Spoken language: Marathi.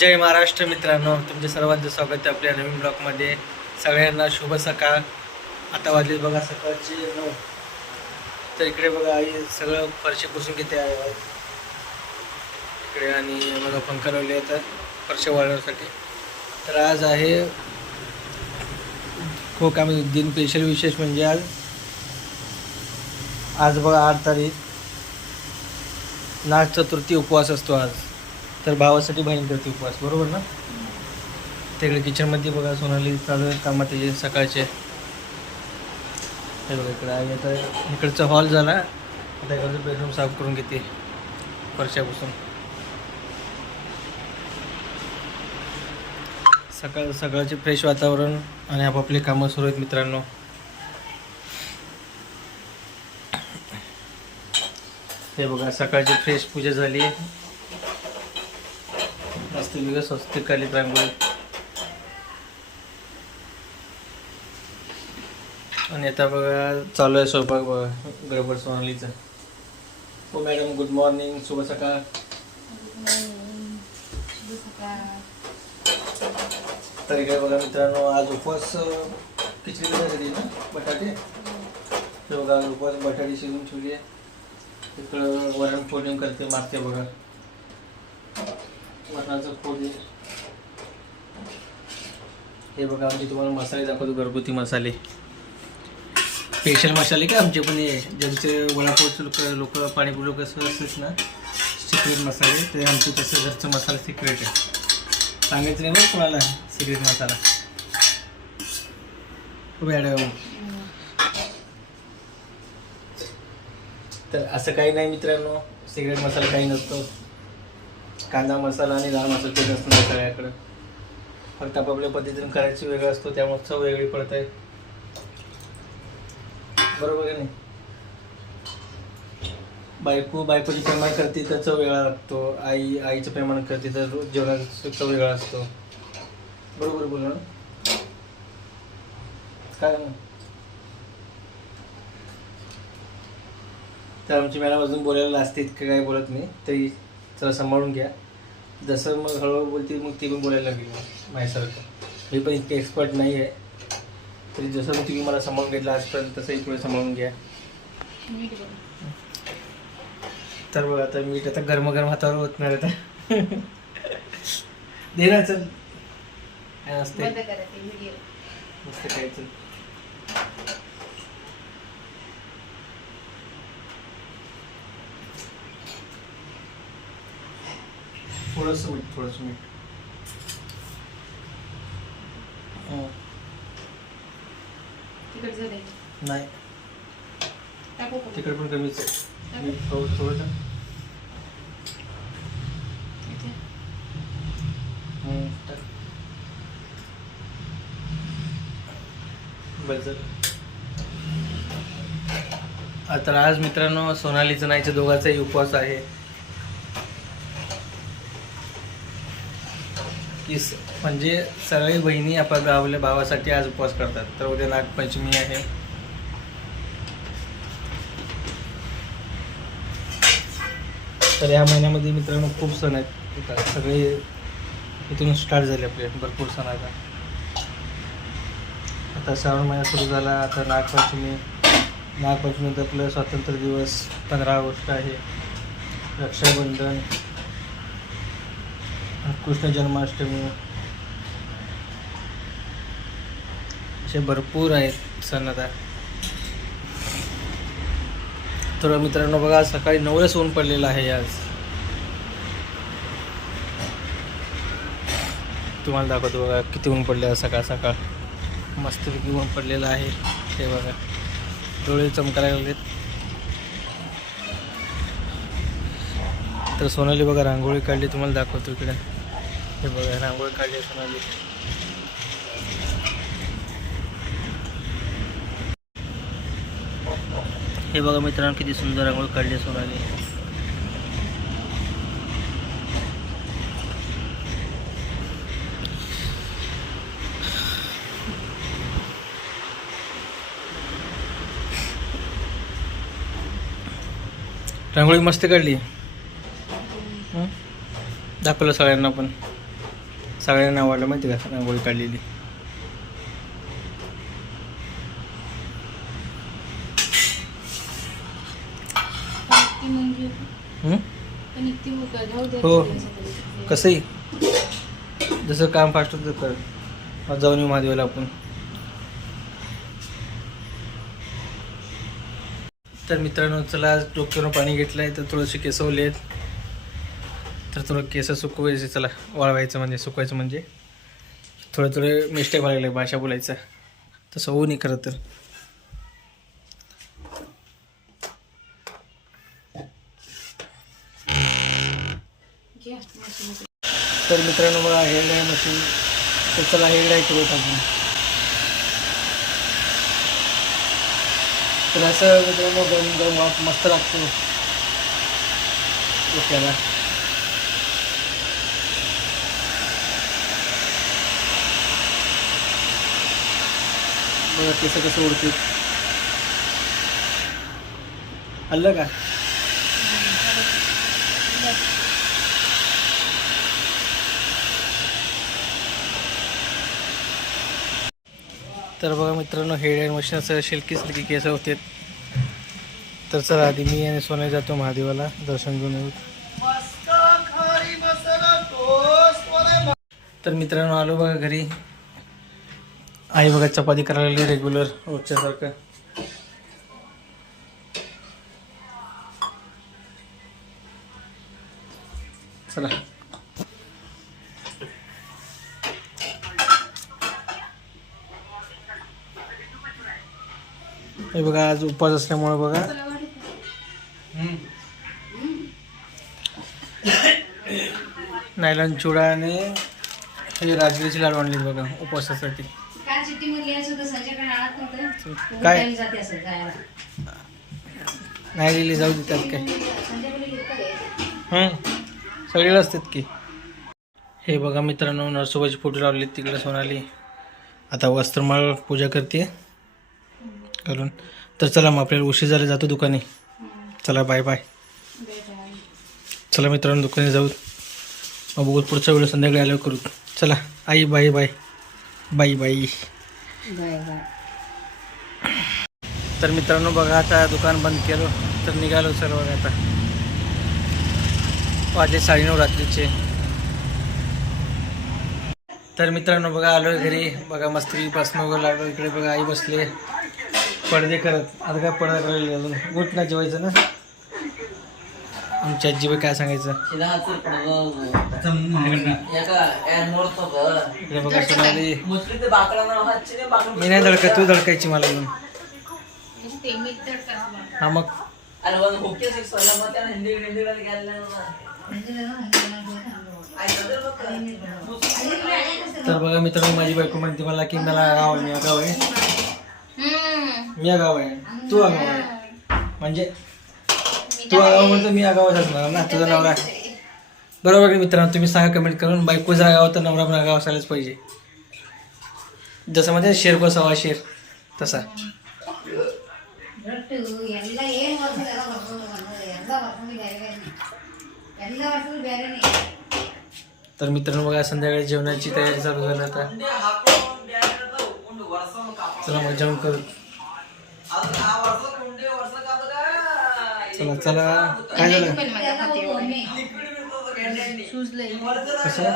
जय महाराष्ट्र मित्रांनो तुमचे सर्वांचं स्वागत आहे आपल्या नवीन ब्लॉगमध्ये. सगळ्यांना शुभ सकाळ. आता वाजले बघा सकाळचे नऊ. तर इकडे बघा आई सगळं फरशी पुसून घेते आहे इकडे आणि बघा पंखा लावले आहेत फरशी वाढवण्यासाठी. तर आज आहे हो काय म्हणजे दिन स्पेशल विशेष म्हणजे आज. आज बघा आठ तारीख. नाग चतुर्थी उपवास असतो आज. तर भावासाठी बहीण करते उपवास बरोबर ना? तिकडे किचनमध्ये बघा सोनाली चालू आहे कामात त्याचे सकाळचे. हे बघा इकडं आणि आता इकडचा हॉल झाला. आता इकडचं बेडरूम साफ करून घेते वर्षापासून सकाळ सकाळचे फ्रेश वातावरण आणि आपापली कामं सुरू आहेत मित्रांनो. हे बघा सकाळची फ्रेश पूजा झाली. मस्त वेगळं स्वस्तिक काली रांगोळी. आणि आता बघा चालू आहे स्वयंपाक बघा गडबड सोनालीचा. हो मॅडम गुड मॉर्निंग शुभ सकाळ. तरी काय बघा मित्रांनो आज उपवास खिचडी झाली ना बटाटे? ते बघा आज उपवास बटाटे शिजून ठेवली आहे. तिकडं वरण पोलिंग करते मारते बघा. वरणाचं फोडणी हे बघा आमचे तुम्हाला मसाले दाखवतो घरगुती मसाले. स्पेशल मसाले काय आमचे पण हे ज्यांचे वडापावचे लोक लोक पाणीपुरी लोक असं असतात ना सिक्रेट मसाले ते आमचे तसं घरचं मसाला सिक्रेट आहे. सांगायचं नाही बरं कोणाला सिक्रेट मसाला. मॅडम तर असं काही नाही मित्रांनो सिगरेट मसाला काही नसतो. कांदा मसाला आणि लाल मसाला तेच नसतं सगळ्याकडं. फक्त आपापल्या पद्धतीने करायची वेगळा असतो त्यामुळे चव वेगळी पडत. आहे बरोबर आहे नाही? बायको बायकोची प्रमाण करते तर चव वेगळा लागतो. आई आईचं प्रमाण करते तर जेवणाचा चव वेगळा असतो. बरोबर बोल ना? काय तर आमची मॅडम अजून बोलायला असते इतकं काय बोलत नाही. तरी चला सांभाळून घ्या. जसं मग हळूहळू बोलते मग ती पण बोलायला लागली मग माझ्यासारखं. मी पण इतके एक्सपर्ट नाही आहे. तरी जसं मी तुम्ही मला सांभाळून घेतलं आजपर्यंत तसंही थोडं सांभाळून घ्या. तर बघ आता मीठ आता गरम हातावर होत नाही आता. दे ना चल. काय असते मस्त खायचं. थोडंसं मीठ थोडंसं मीठ हं, नाही. तिकडे पण कमीच आहे. मीठ थोडं थोडं टाक. हं, टाक. बरं झालं. आ, तर आज मित्रांनो सोनालीचं नाहीच्या दोघांचाही उपवास आहे. की स- म्हणजे सगळी बहिणी आपल्या आपल्या भावासाठी आज उपवास करतात. तर उद्या नागपंचमी आहे. तर या महिन्यामध्ये मित्रांनो खूप सण आहेत. सगळे इथून स्टार्ट झाले आपले. भरपूर सणाचा आता आता श्रावण महिना सुरू झाला. आता नागपंचमी. नागपंचमीनंतर आपलं स्वातंत्र्य दिवस पंधरा ऑगस्ट आहे. रक्षाबंधन. कृष्ण जन्माष्टमी. असे भरपूर आहेत सण आता तर मित्रांनो बघा सकाळी नवरच ऊन पडलेलं आहे आज. तुम्हाला दाखवतो बघा किती ऊन पडले सकाळ सकाळ. मस्तपैकी ऊन पडलेलं आहे. ते बघा डोळे चमकायला लागलेत. तर सोनाली बघा रांगोळी काढली तुम्हाला दाखवतो इकडे. हे बघा रांगोळी काढली असं सोनाली हे बघा मित्रांनो किती सुंदर रांगोळी काढली आहे सोनाली रांगोळी मस्त काढली. दाखवलं सगळ्यांना पण. सगळ्यांना आवडलं माहिती का? रांगोळी काढलेली. म्हणजे? हं? कसंही. जसं काम फास्ट होतं कर जाऊन येऊ महादेवाला आपण. तर मित्रांनो चला आज डोक्यावरून पाणी घेतलं आहे तर थोडेसे केस ओले आहेत. तर थोडं केस सुकवायचे चला वाळवायचं म्हणजे सुकवायचं म्हणजे. थोडे थोडे मिस्टेक व्हायला लागले भाषा बोलायचं. तसं होऊ नये खरं तर. तर मित्रांनो बघा हेअर ड्राय मशीन तर चला हेअर ड्राय करू आपण. तर असं मित्रांनो गरम गरम मस्त लागतो. डोक्याला बघा केस कसं उडते हल्लं का? तर बघा मित्रांनो हेड अँड मशीन असं शिल्की सिल्की केस होते. तर चला आधी मी आणि सोने जातो महादेवाला दर्शन घेऊन येऊ. तर मित्रांनो आलो बघा घरी. आई बघा चपाती करायला लागली रेग्युलर रोजच्यासारखं. चला. हे बघा आज उपवास असल्यामुळे बघा. नायलॉन चुडा आणि हे राजगिरीची लाडू आणली बघा उपवासासाठी काय? नाही लिहिली जाऊ देतात काय. संजयकडे येतं हं, सगळीकडे असतात की. हे बघा मित्रांनो नरसोबाची फोटो लावली तिकडे सोनाली. आता वस्त्रमाळ पूजा करते घालून तर चला मग आपल्याला उशीर झाला जातो दुकानी. चला बाय बाय चला मित्रांनो दुकानी जाऊ. मग बघू पुढचा वेळ संध्याकाळी आल्यावर करू. चला आई bye bye bye bye bye bye तर मित्रांनो बघा आता दुकान बंद केलं तर निघालो सर बघा आता. वाजले साडेनऊ रात्रीचे. तर मित्रांनो बघा आलो घरी. बघा मस्ती बसणं वगैरे लागलो इकडे बघा आई बसले. पडदे करत आता काय पडदा करायला अजून गुट ना जेवायचं ना? आमच्या आजी काय सांगायचं? इकडे बघा सोनाली मी नाही धडकत तू धडकायची मला येऊन. हा मग? तर बघा मित्रांनो माझी बायको म्हणते मला की मला गाव आहे मी गाव आहे. मी गाव आहे. तू गाव आहे. म्हणजे तू आगाव मी आगावच असणार. ना तुझा नवरा बरोबर की मित्रांनो? तुम्ही सांगा कमेंट करून. बायको जर तर नवरा पण आगाव असायलाच पाहिजे. जसं म्हणजे शेर बसावा शेर. तसा. तर मित्रांनो बघा संध्याकाळी जेवणाची तयारी चालू झाली आता. चला मग जेवण करू. चला चला. काय झालं? पण माझ्या खात्यावर सुजलंय कसं?